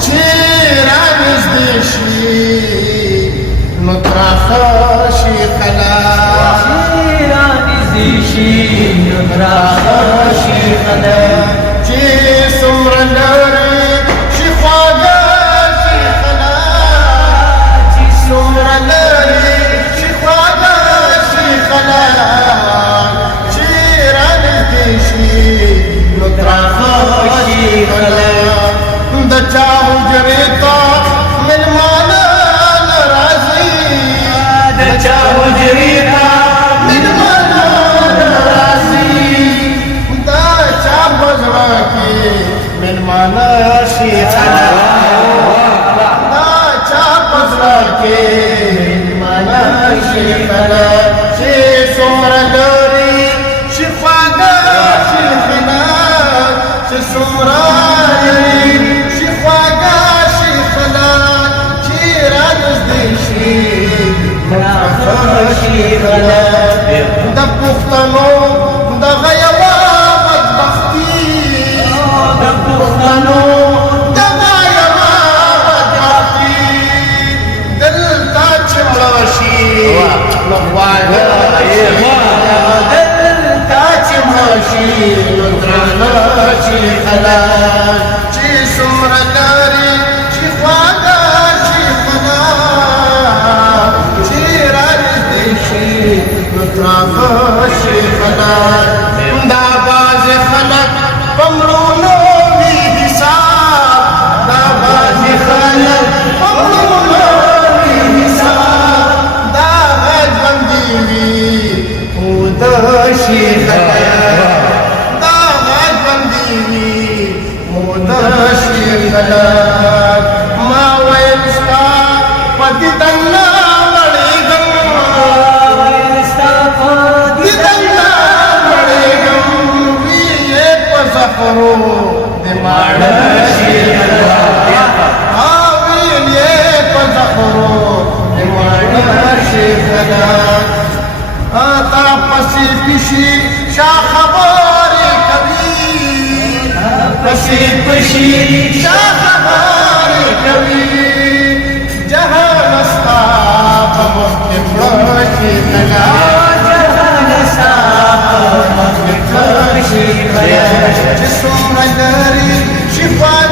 شيران زديشي نطرخشي خلا شيران زديشي نطرخشي خلا جي سمر لوري شي خواجه شي خلا جي سمر لوري شي خواجه شي خلا شيران زديشي نطرخشي خلا دچاو جريتا من مانا نرازي دچاو جريتا من مانا نرازي دچا بزركي من مانا شيخنا دچا بزركي من مانا شيخنا شي سمر لوري شي خواجه شيخنا شي سمر د پښتنو د غیوا بدبختی د پښتنو د غیوا بدبختی دلته چمړشي نو خواږه دلته چمړشي نو درانه شي خلا چې څومره لري چې خواږه شي خلا نطرخشي خلا دا باز خلق پمرونو وی حساب دا باز خلق پمرونو وی حساب دا غج بندی وی مودشي خلا دا غج بندی وی مودشي خلا ما ویستا پتی دنا پشی شاخباری کبھی جہان استا پمختی خلا جهان استا جسم رجری شفا